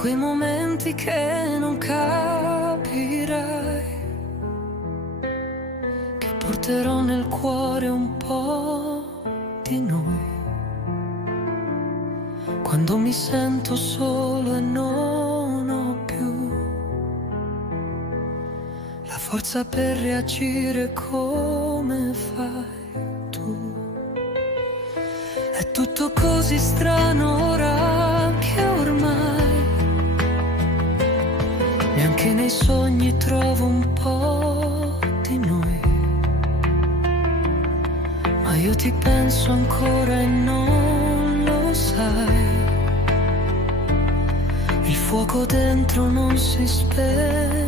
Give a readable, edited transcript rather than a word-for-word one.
quei momenti che non capirai, che porterò nel cuore un po' di noi. Quando mi sento solo e non ho più la forza per reagire come fai tu. È tutto così strano ora che ormai neanche nei sogni trovo un po' di noi. Ma io ti penso ancora e non lo sai. Il fuoco dentro non si spegne